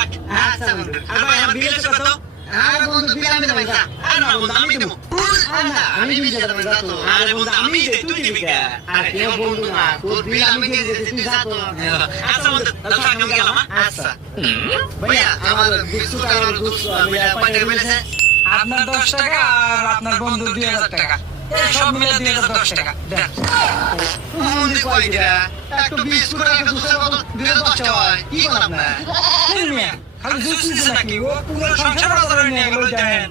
আচ্ছা বন্ধু আর ভাই আমার বিল আছে কত আরে বন্ধু বিল আমি দেব না আর না বন্ধু আমি দেব না আমি বিল দেব না তো আরে বন্ধু আমি দেই তুই দিবি কে আরে কেউ বন্ধু না তোর বিল আমি দিয়ে দিতেছি তুই যা তো আচ্ছা বন্ধু দাদা আমি গেলাম আচ্ছা ভাইয়া আমার বিস্কুট আর দুধ আমি কয় টাকা মিলেছে আপনার 10 টাকা আর আপনার বন্ধুর 2000 টাকা সব মিলে 2010 টাকা দেন বন্ধু কয় দিরা একটু বিস্কুট আর একটা দুধের বোতল 2010 টাকা হয় কি করাম না খালি জুস নিছে নাকি ও পুরো সংসার বাজারে নিয়ে গেল দেন